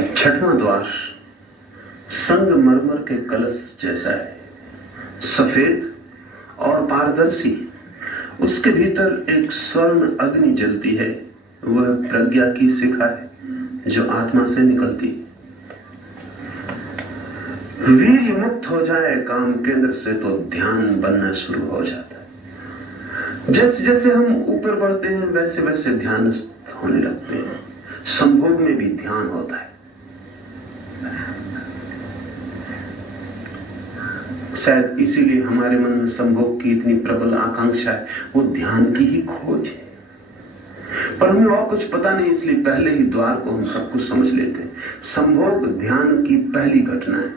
छठवां द्वार संगमरमर के कलश जैसा है, सफेद और पारदर्शी। उसके भीतर एक स्वर्ण अग्नि जलती है। वह प्रज्ञा की शिखा है जो आत्मा से निकलती है। वीर्य मुक्त हो जाए काम केंद्र से तो ध्यान बनना शुरू हो जाता है। जैसे जैसे हम ऊपर बढ़ते हैं वैसे वैसे ध्यान होने लगते हैं। संभोग में भी ध्यान होता है। शायद इसीलिए हमारे मन में संभोग की इतनी प्रबल आकांक्षा है। वो ध्यान की ही खोज है, पर हमें और कुछ पता नहीं, इसलिए पहले ही द्वार को हम सब कुछ समझ लेते हैं। संभोग ध्यान की पहली घटना है,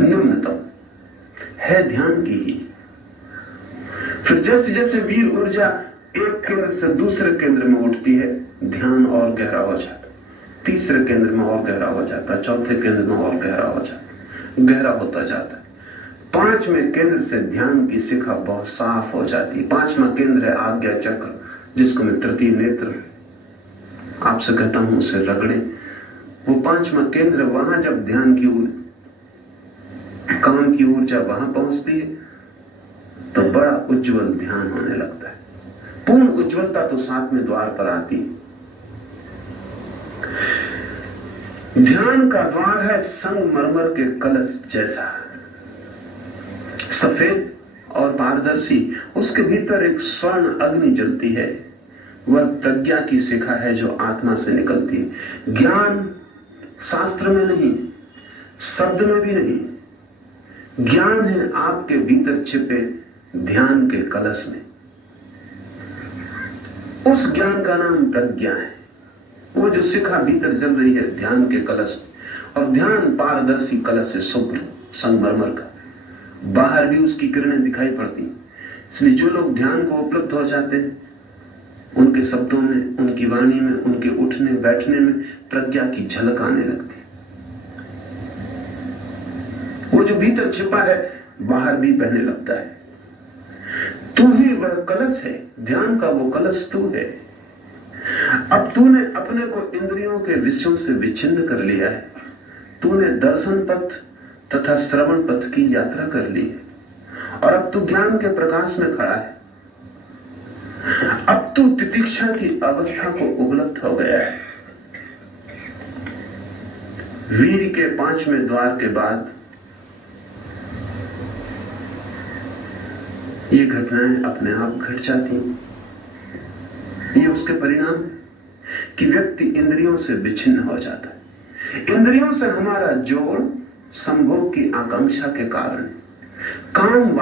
न्यूनतम है ध्यान की ही। फिर जैसे जैसे वीर ऊर्जा एक केंद्र से दूसरे केंद्र में उठती है, ध्यान और गहरा हो जाता है, तीसरे केंद्र में और गहरा हो जाता है, चौथे केंद्र में और गहरा हो जाता है, गहरा होता जाता है। पांचवें केंद्र से ध्यान की शिखा बहुत साफ हो जाती है। पांचवा केंद्र है आज्ञा चक्र, जिसको मैं तृतीय नेत्र आपसे कहता हूं उसे रगड़े। वो पांचवा केंद्र, वहां जब ध्यान की काम की ऊर्जा वहां पहुंचती है तो बड़ा उज्जवल ध्यान होने लगता है। पूर्ण उज्जवलता तो सातवें द्वार पर आती है। ध्यान का द्वार है संगमरमर के कलश जैसा, सफेद और पारदर्शी। उसके भीतर एक स्वर्ण अग्नि जलती है। वह प्रज्ञा की शिखा है जो आत्मा से निकलती है। ज्ञान शास्त्र में नहीं, शब्द में भी नहीं, ज्ञान है आपके भीतर छिपे ध्यान के कलश में। उस ज्ञान का नाम प्रज्ञा है। वो जो शिखा भीतर जल रही है ध्यान के कलश में, और ध्यान पारदर्शी कलश है, शुभ्र संगमरमर का। बाहर भी उसकी किरणें दिखाई पड़ती। इसलिए जो लोग ध्यान को उपलब्ध हो जाते हैं, उनके शब्दों में, उनकी वाणी में, उनके उठने बैठने में प्रज्ञा की झलक आने लगती। वो जो भीतर छिपा है बाहर भी बहने लगता है। तू ही वह कलश है, ध्यान का वो कलश तू है। अब तूने अपने को इंद्रियों के विषयों से विच्छिन्न कर लिया है। तूने दर्शन पथ तथा श्रवण पथ की यात्रा कर ली है, और अब तू ज्ञान के प्रकाश में खड़ा है। अब तू तितिक्षा की अवस्था को उपलब्ध हो गया है। वीर के पांचवें द्वार के बाद ये घटनाएं अपने आप घट जाती हैं। ये उसके परिणाम कि व्यक्ति इंद्रियों से विच्छिन्न हो जाता है। इंद्रियों से हमारा जोड़ संभोग की आकांक्षा के कारण, काम